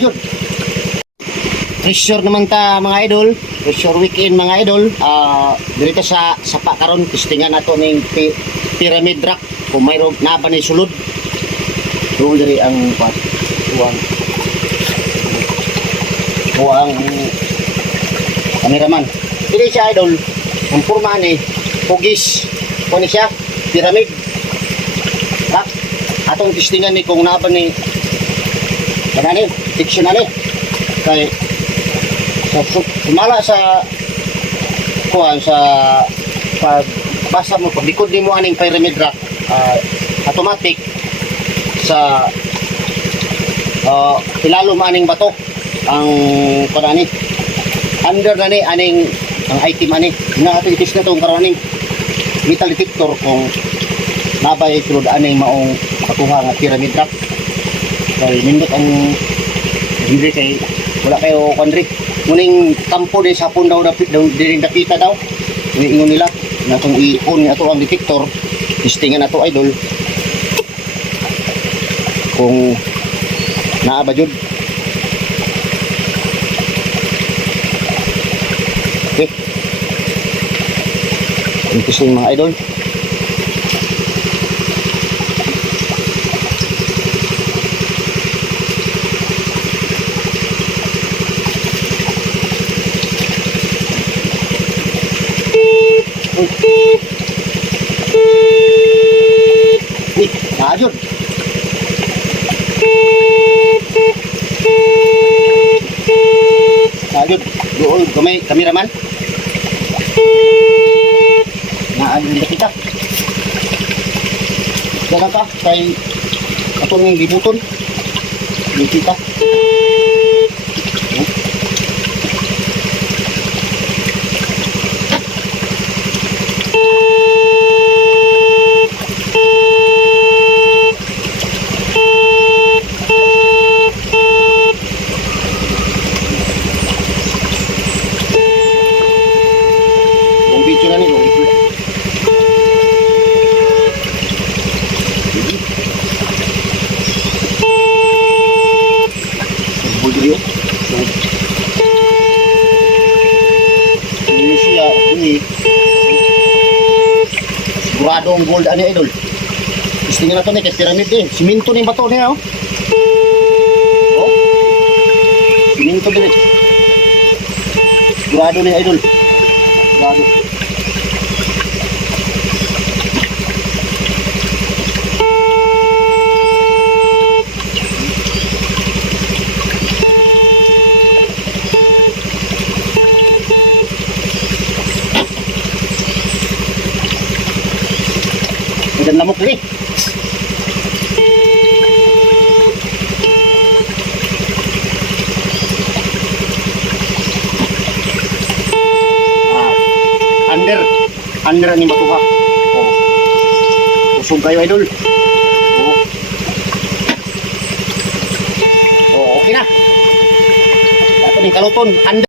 Ayun. Pressure naman ta mga idol. Pressure weekend mga idol. Dito sa sapa karon testingan nato ning pyramid rock kung mayroon na ba ni sulod. Tuloy diri ang ang kameraman. Dili siya idol. Ang forma ni hugis. Kung siya pyramid rock. Atong testingan ni kung na ba ni kanani dictionary kay sumala sa kuan sa pagbasa mo paglikod nimo aning pyramid rock automatic sa ilalom aning bato ang kanani under na ni aning ang item ani nga ato itis na tong karon metal detector kung nabay sulod aning maong makakuha nga pyramid rock kay nindot ang hindi kay wala kayo kondri muning kampo din sa hapon daw diring dapita daw iniingon nila na itong i-on nga ito ang detector testingan na ito idol kung naaba jud. Okay interesting mga idol. Ayun. Ayun. Doon kameraman. Naayun na kita. Daga ka kay atong libuton. Hindi kita. Siguradong gold ani idol. Istingin na to ni kay pyramid eh. Siminto ni bato niya oh. Oh. Siminto din. Sigurado ni idol. Sigurado. Ang lamok ni. Under ni matuha. Oh. Usog kayo idol. Oh. Oh, okay na. Dapat ning kaluton. Under